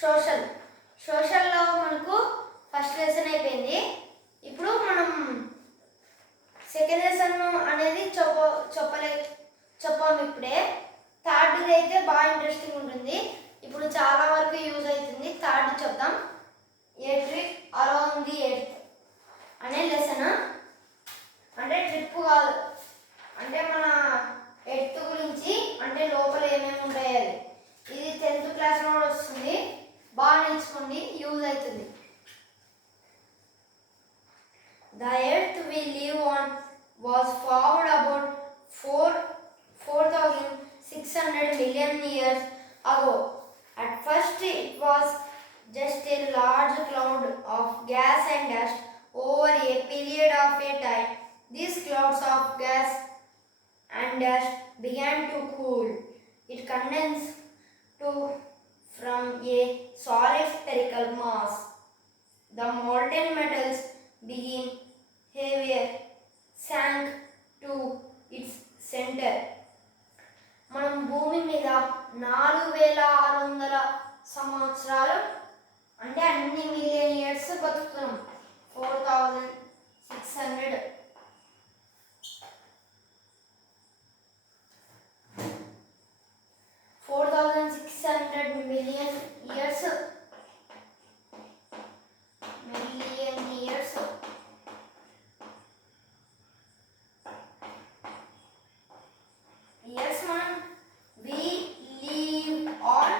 Social సోషల్లో మనకు first lesson అయిపోయింది. ఇప్పుడు మనం సెకండ్ లెసన్ అనేది చెప్పాము ఇప్పుడే. థర్డ్ది అయితే బాగా ఇంట్రెస్టింగ్ ఉంటుంది. ఇప్పుడు చాలా వరకు యూజ్ అవుతుంది. థర్డ్ చెప్దాం. ఏ ట్రిప్ అరౌండ్ ది ఎర్త్ అనే లెసన్. అంటే ట్రిప్ కాదు, అంటే మన ఎర్త్ గురించి, అంటే లోపల ఏమేమి ఉంటాయి అది. ఇది 10th క్లాస్లో కూడా వస్తుంది. బాగా నేర్చుకోండి, యూజ్ అవుతుంది. The earth we live on was formed about 4,600 million years ago. At first it was just a large cloud of gas and dust. Over a period of a time, these clouds of gas and dust began to cool. It condensed from a solid spherical mass. The molten metals began heavier, sank to its center. మనం భూమి మీద 4,600 సంవత్సరాలు, అంటే అన్ని million years బతుకుతున్నాం. 4,600 million years. మనం we live on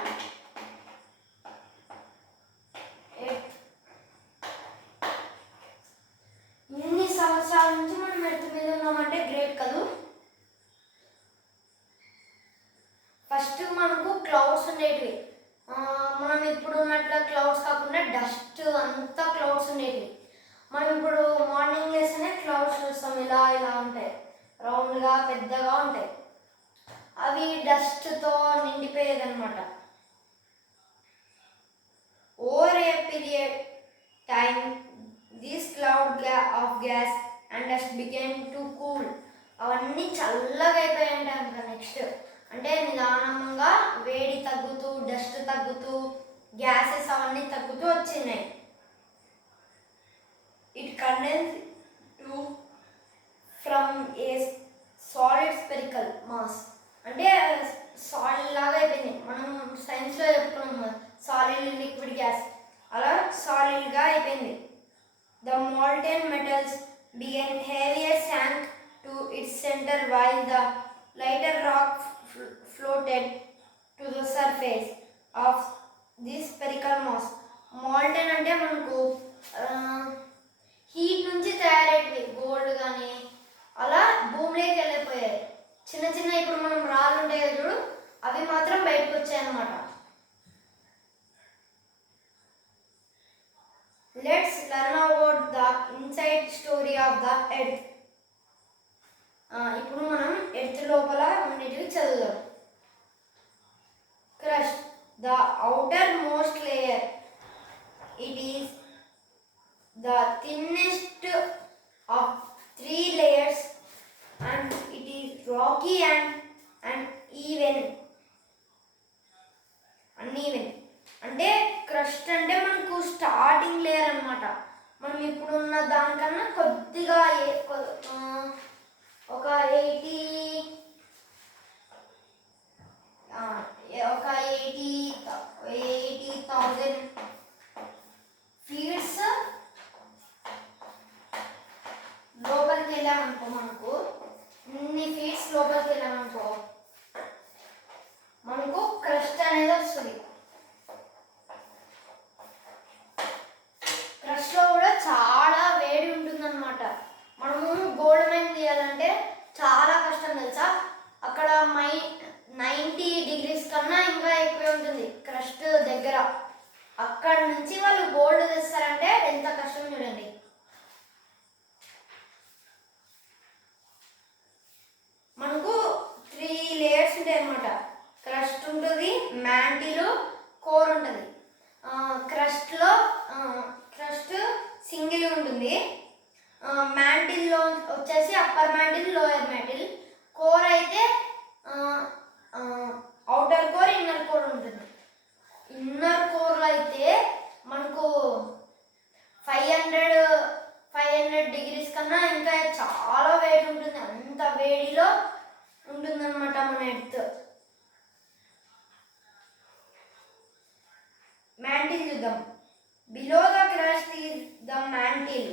earth. ఇన్ని సంవత్సరాల నుంచి మనం ఎర్త్ మీద ఉన్నామంటే గ్రేట్ కదా. ఫస్ట్ మనకు క్లౌడ్స్ ఉండేటివి. మనం ఇప్పుడు ఉన్నట్ల క్లౌడ్స్ కాకుండా డస్ట్ అంతా క్లౌడ్స్ ఉండేటివి. మనం ఇప్పుడు మార్నింగ్ లేస్తేనే క్లౌడ్స్ చూస్తాం, ఇలా ఇలా ఉంటాయి, రౌండ్గా పెద్దగా ఉంటాయి. అవి డస్ట్తో నిండిపోయేదన్నమాట. Over a period time this cloud of gas and dust began to cool. అవన్నీ చల్లగా అయిపోయాయంట. ఇంకా నెక్స్ట్ అంటే నిదానంగా వేడి తగ్గుతూ, డస్ట్ తగ్గుతూ, గ్యాసెస్ అవన్నీ తగ్గుతూ వచ్చినాయి. It condense from a solid spherical mass. అంటే సాలిడ్ లాగా అయిపోయింది. మనం సైన్స్లో చెప్పుకున్నాం సాలిడ్, లిక్విడ్, గ్యాస్. అలా సాలిడ్గా అయిపోయింది. The molten metals began heavier, sank to its center while the lighter rock floated to the surface of this spherical mass. Molten అంటే మనకు హీట్ నుంచి తయారయ్యేవి. గోల్డ్ కానీ అలా భూమిలోకి వెళ్ళిపోయాయి. చిన్న చిన్న ఇప్పుడు మనం రాళ్ళు ఉంటాయి కదా చూడు, అవి మాత్రం బయటకు వచ్చాయన్నమాట. Let's learn about the inside story of the earth. ఇప్పుడు మనం ఎర్త్ లోపల ఉండేటివి చదువుదాం. Crust, the outer most layer. It is the thinnest of 3 layers and it is rocky and uneven. అంటే క్రస్ట్ అంటే మనకు స్టార్టింగ్ లేయర్ అన్నమాట. మనం ఇప్పుడున్న దానికన్నా కొద్దిగా ఒక 80,000 ఫీట్స్ లోపలికి వెళ్ళామనుకో, మనకు ఇన్ని ఫీట్స్ లోపలికి వెళ్ళామనుకో మనకు క్రస్ట్ అనేది వస్తుంది. క్రస్ట్లో కూడా చాలా వేడి ఉంటుందన్నమాట. మనము గోల్డ్ మైన్ తీయాలంటే చాలా కష్టం తెలుసా. అక్కడ 90 degrees కన్నా ఇంకా ఎక్కువే ఉంటుంది క్రస్ట్ దగ్గర. అక్కడ నుంచి వాళ్ళు గోల్డ్ తెస్తారంటే ఎంత కష్టం చూడండి. మనకు 3 లేయర్స్ ఉంటాయి అన్నమాట. క్రస్ట్ ఉంటుంది, మ్యాంటిల్, కోర్ ఉంటుంది. క్రస్ట్ సింగిల్ ఉంటుంది. మ్యాంటిల్లో వచ్చేసి upper mantle, lower mantle. Core అయితే అవుటర్ కోర్, ఇన్నర్ కోర్ ఉంటుంది. ఇన్నర్ కోర్లో మ్యాంటిల్ చూద్దాం. Below the crust is the mantle.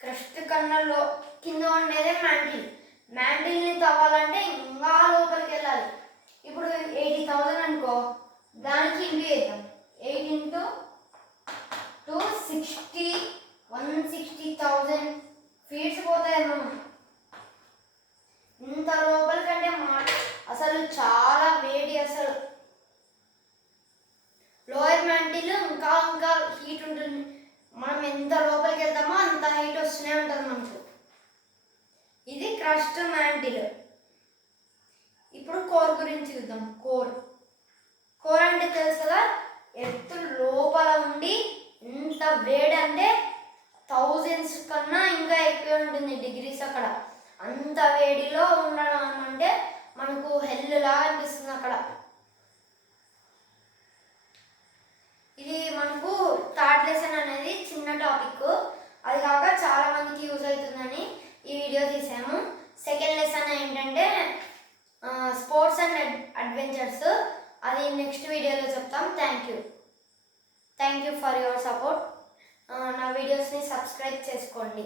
Crust కన్నా కింద ఉండేదే మ్యాంటిల్. మ్యాంటిల్ని తవ్వాలంటే ఇంకా లోపలికి వెళ్ళాలి. ఇప్పుడు 80,000 అనుకో, దానికి ఇంటూ చేద్దాం. 8 ఇంటూ 2 60, 160,000 ఫీట్స్ పోతాయేమో. ఇంత లోపలికంటే అసలు చాలా వేడి. అసలు లోయర్ మ్యాంటిల్ ఇంకా ఇంకా హీట్ ఉంటుంది. మనం ఎంత లోపలికి వెళ్తామో అంత హీట్ వస్తూనే ఉంటుంది మనకు. ఇది క్రస్ట్ మ్యాంటిల్. ఇప్పుడు కోర్ గురించి చూద్దాం. కోర్ అంటే తెలుసు కదా, ఎత్తు లోపల ఉండి ఎంత వేడి అంటే 1000s కన్నా ఇంకా ఎక్కువ ఉంటుంది డిగ్రీస్. అక్కడ అంత వేడిలో ఉండడం అంటే మనకు హెల్లులా అనిపిస్తుంది అక్కడ. ఇది మనకు థర్డ్ లెసన్ అనేది చిన్న టాపిక్, అది కాక చాలా మందికి యూజ్ అవుతుందని ఈ వీడియో తీసాము. సెకండ్ లెసన్ ఏంటంటే స్పోర్ట్స్ అండ్ అడ్వెంచర్స్. అది నెక్స్ట్ వీడియోలో చెప్తాం. Thank you for your support. నా వీడియోస్ని సబ్స్క్రైబ్ చేసుకోండి.